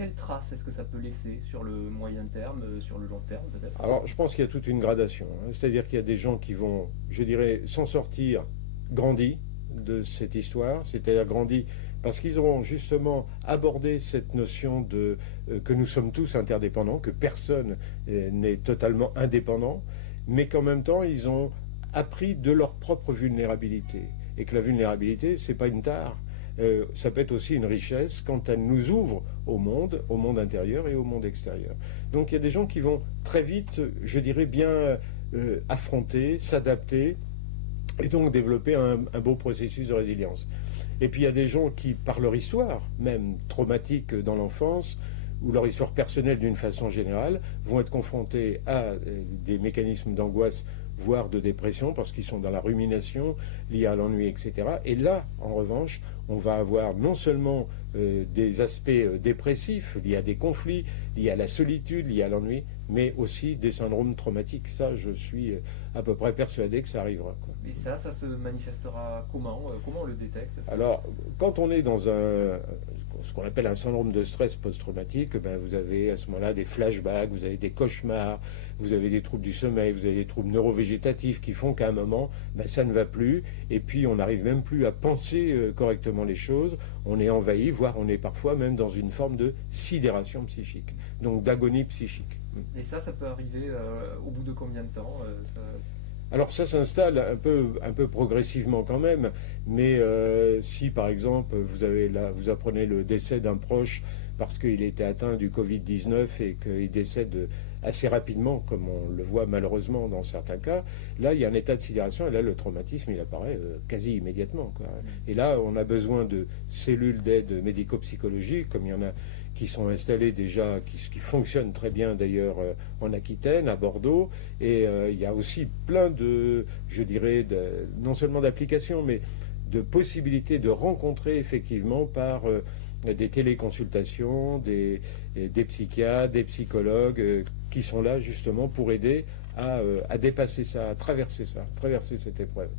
quelle trace est-ce que ça peut laisser sur le moyen terme, sur le long terme peut-être? Alors, je pense qu'il y a toute une gradation, hein. C'est-à-dire qu'il y a des gens qui vont, je dirais, s'en sortir grandis de cette histoire, c'est-à-dire grandis parce qu'ils auront justement abordé cette notion de que nous sommes tous interdépendants, que personne n'est totalement indépendant, mais qu'en même temps ils ont appris de leur propre vulnérabilité et que la vulnérabilité c'est pas une tare. Ça peut être aussi une richesse quand elle nous ouvre au monde intérieur et au monde extérieur. Donc il y a des gens qui vont très vite, je dirais bien, affronter, s'adapter et donc développer un beau processus de résilience. Et puis il y a des gens qui, par leur histoire, même traumatique dans l'enfance, ou leur histoire personnelle d'une façon générale, vont être confrontés à des mécanismes d'angoisse, voire de dépression, parce qu'ils sont dans la rumination liée à l'ennui, etc. Et là, en revanche, on va avoir non seulement des aspects dépressifs liés à des conflits, liés à la solitude, liés à l'ennui, mais aussi des syndromes traumatiques. Ça, je suis à peu près persuadé que ça arrivera, quoi. Et ça se manifestera comment? Comment on le détecte ça? Alors, quand on est dans ce qu'on appelle un syndrome de stress post-traumatique, ben vous avez à ce moment-là des flashbacks, vous avez des cauchemars, vous avez des troubles du sommeil, vous avez des troubles neurovégétatifs qui font qu'à un moment, ben ça ne va plus, et puis on n'arrive même plus à penser correctement les choses, on est envahi, voire on est parfois même dans une forme de sidération psychique, donc d'agonie psychique. Et ça peut arriver au bout de combien de temps Alors ça s'installe un peu progressivement quand même, mais si par exemple vous apprenez le décès d'un proche parce qu'il était atteint du Covid-19 et qu'il décède assez rapidement, comme on le voit malheureusement dans certains cas, là il y a un état de sidération et là le traumatisme il apparaît quasi immédiatement, quoi. Et là on a besoin de cellules d'aide médico-psychologique, comme il y en a qui sont installées déjà, qui fonctionnent très bien d'ailleurs en Aquitaine, à Bordeaux, et il y a aussi plein de, je dirais, non seulement d'applications, mais de possibilités de rencontrer effectivement par des téléconsultations, des psychiatres, des psychologues qui sont là justement pour aider à dépasser ça, à traverser cette épreuve.